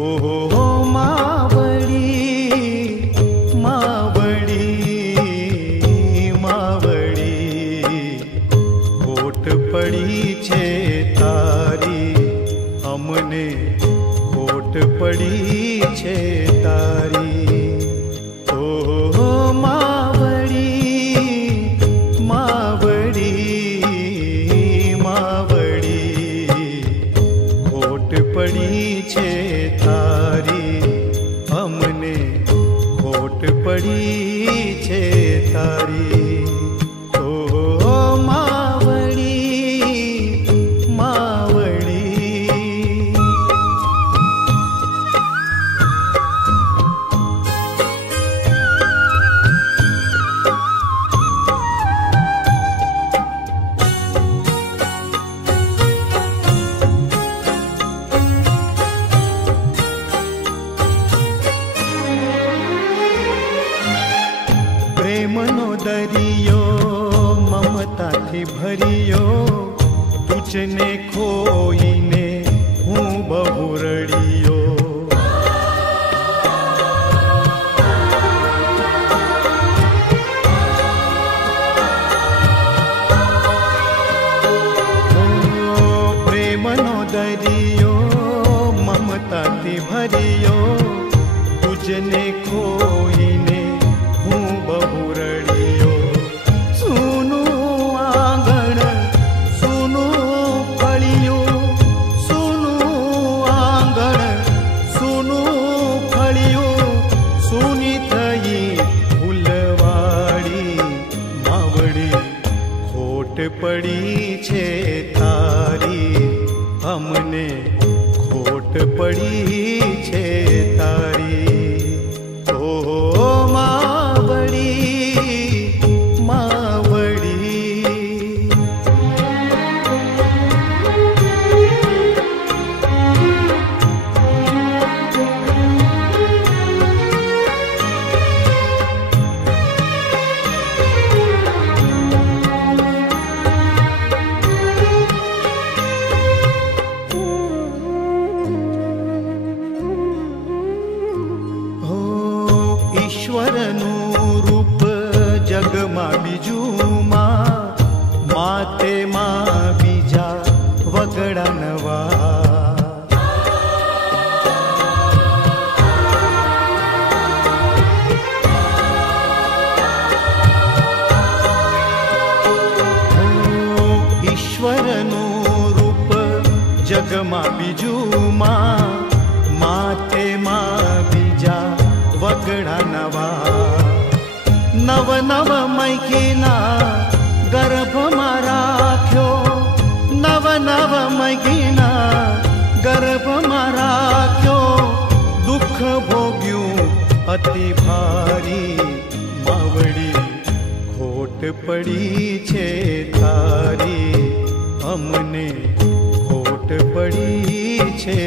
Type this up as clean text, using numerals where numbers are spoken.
हो मावड़ी मावड़ी मावड़ी खोट पड़ी छे तारी अमने खोट पड़ी छे तारी ओ मावड़ी मावड़ी मावड़ी खोट पड़ी छे तारी अमने खोट पड़ी छे तारी प्रेमनो दरियो ममताथी भरियो तुझने खोईने हूँ बहु रड़ियो प्रेमनो दरियो ममताथी भरियो तुझने खोईने बहुरड़ियो सुनो आंगण सुनो फलियो सुनो आंगण सुनो फलियो सुनी थई फूलवाड़ी मावड़ी खोट पड़ी छे तारी हमने खोट पड़ी छे तारी ईश्वरनु रूप जगमा बीजुमा माते मा बीजा वगड़ा नवा ईश्वरनु रूप जगमा बीजुमा माते मा बीजा वगड़ा नवा नव नव मैखीना गर्भ मारा राख्यो नव नव मैखीना गर्भ मारा राख्यो दुख भोग्यू अति भारी मावड़ी खोट पड़ी छे तारी अमने खोट पड़ी छे